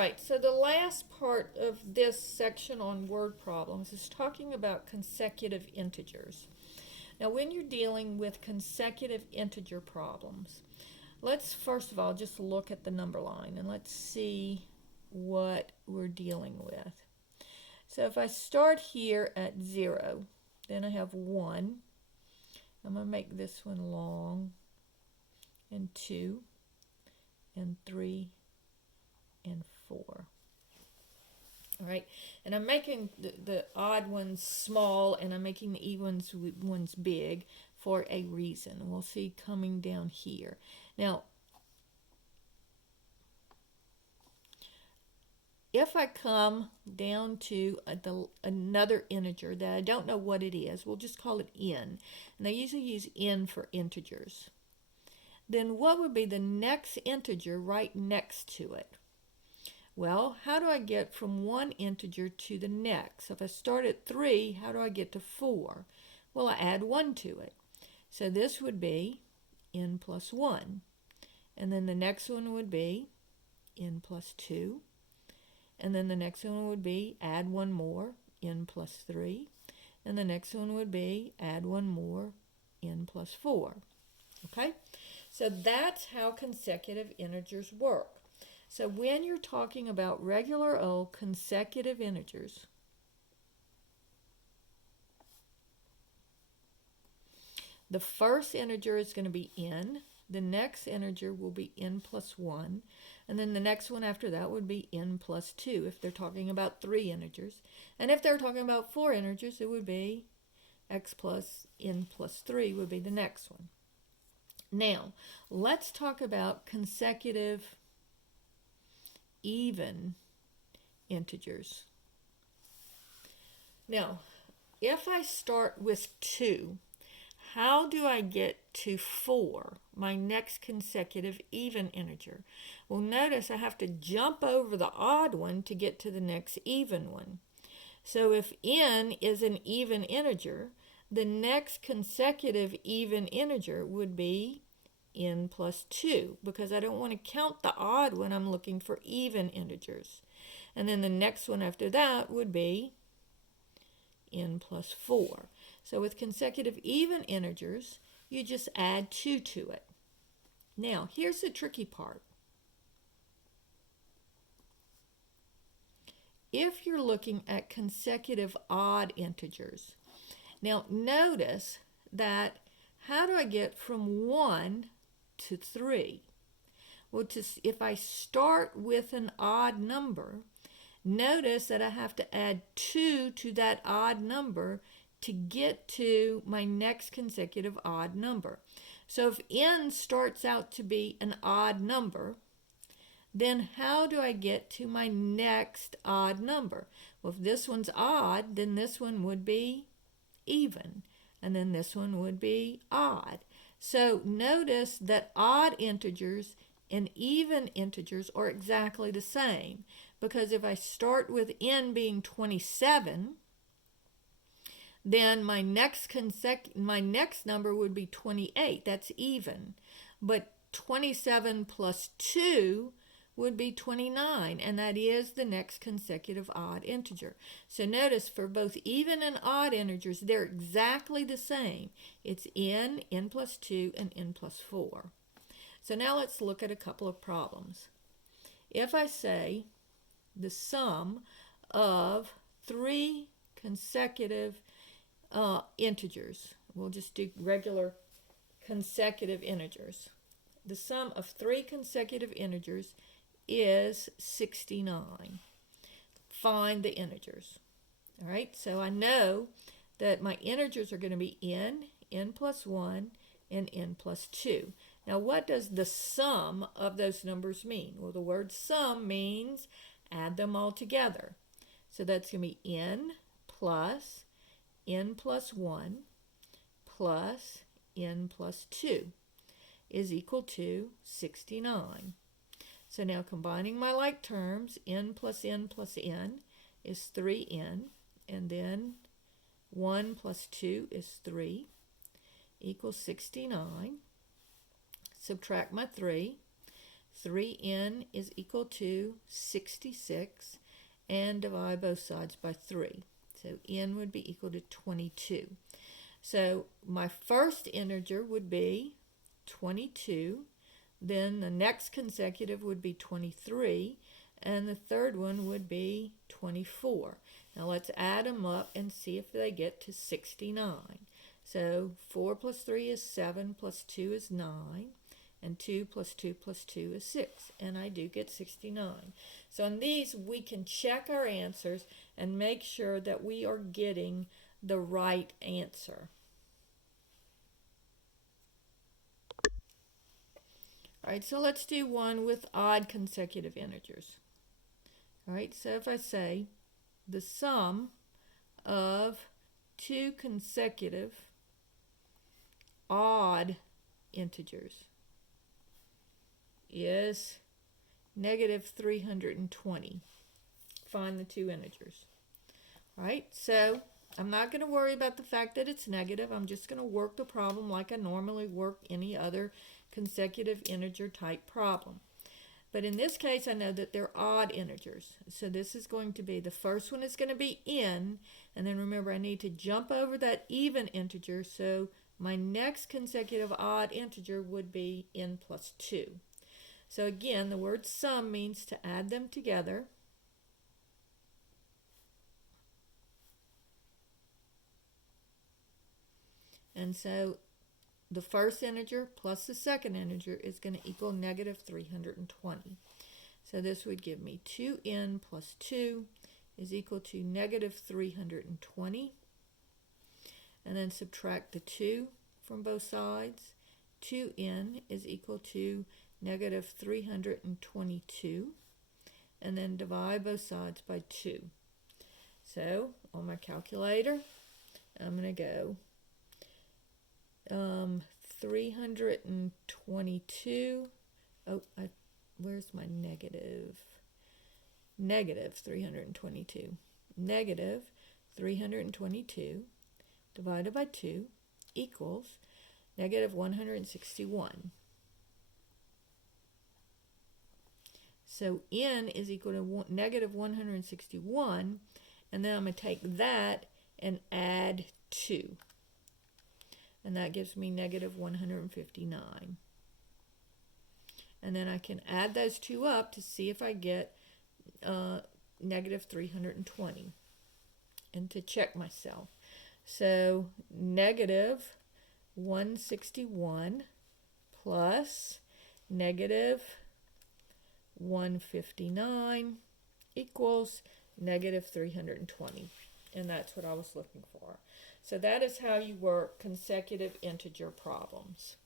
right, so the last part of this section on word problems is talking about consecutive integers. Now, when you're dealing with consecutive integer problems, let's first of all just look at the number line and let's see what we're dealing with. So if I start here at 0, then I have 1. I'm going to make this one long, and 2, and 3, and 4. All right, and I'm making the odd ones small and I'm making the even ones big for a reason. We'll see coming down here. Now, if I come down to another integer that I don't know what it is, we'll just call it n. And I usually use n for integers. Then what would be the next integer right next to it? Well, how do I get from one integer to the next? So if I start at 3, how do I get to 4? Well, I add 1 to it. So this would be n plus 1. And then the next one would be n plus 2. And then the next one would be add 1 more, n plus 3. And the next one would be add 1 more, n plus 4. Okay? So that's how consecutive integers work. So when you're talking about regular old consecutive integers, the first integer is going to be n, the next integer will be n plus 1, and then the next one after that would be n plus 2 if they're talking about 3 integers. And if they're talking about 4 integers, it would be x plus n plus 3 would be the next one. Now, let's talk about consecutive even integers. Now, if I start with 2, how do I get to 4, my next consecutive even integer? Well, notice I have to jump over the odd one to get to the next even one. So if n is an even integer, the next consecutive even integer would be n plus 2, because I don't want to count the odd when I'm looking for even integers. And then the next one after that would be n plus 4. So with consecutive even integers, you just add 2 to it. Now, here's the tricky part. If you're looking at consecutive odd integers, now notice that how do I get from 1 to 3? Well, if I start with an odd number, notice that I have to add 2 to that odd number to get to my next consecutive odd number. So if n starts out to be an odd number, then how do I get to my next odd number? Well, if this one's odd, then this one would be even, and then this one would be odd. So notice that odd integers and even integers are exactly the same, because if I start with n being 27, then my next number would be 28. That's even. But 27 plus 2 would be 29, and that is the next consecutive odd integer. So notice for both even and odd integers, they're exactly the same. It's n plus 2, and n plus 4. So now let's look at a couple of problems. If I say the sum of 3 consecutive integers, we'll just do regular consecutive integers. The sum of 3 consecutive integers is 69. Find the integers. All right, so I know that my integers are going to be n plus 1, and n plus 2. Now, what does the sum of those numbers mean? Well, the word sum means add them all together. So that's going to be n plus 1 plus n plus 2 is equal to 69. So now combining my like terms, n plus n is 3n, and then 1 plus 2 is 3, equals 69. Subtract my 3. 3n is equal to 66, and divide both sides by 3. So n would be equal to 22. So my first integer would be 22, then the next consecutive would be 23, and the third one would be 24. Now let's add them up and see if they get to 69. So 4 plus 3 is 7, plus 2 is 9, and 2 plus 2 plus 2 is 6, and I do get 69. So in these, we can check our answers and make sure that we are getting the right answer. All right, so let's do one with odd consecutive integers. All right, so if I say the sum of two consecutive odd integers is negative 320. Find the two integers. All right, so I'm not going to worry about the fact that it's negative. I'm just going to work the problem like I normally work any other consecutive integer type problem. But in this case, I know that they're odd integers. So this is going to be, the first one is going to be n, and then remember I need to jump over that even integer, so my next consecutive odd integer would be n plus 2. So again, the word sum means to add them together. And so the first integer plus the second integer is going to equal negative 320. So this would give me 2n plus 2 is equal to negative 320. And then subtract the 2 from both sides. 2n is equal to negative 322. And then divide both sides by 2. So on my calculator, I'm going to go 322. Where's my negative? Negative 322. Negative 322 divided by 2 equals negative 161. So n is equal to negative 161, and then I'm going to take that and add 2. And that gives me negative 159. And then I can add those two up to see if I get negative 320. And to check myself. So negative 161 plus negative 159 equals negative 320. And that's what I was looking for. So that is how you work consecutive integer problems.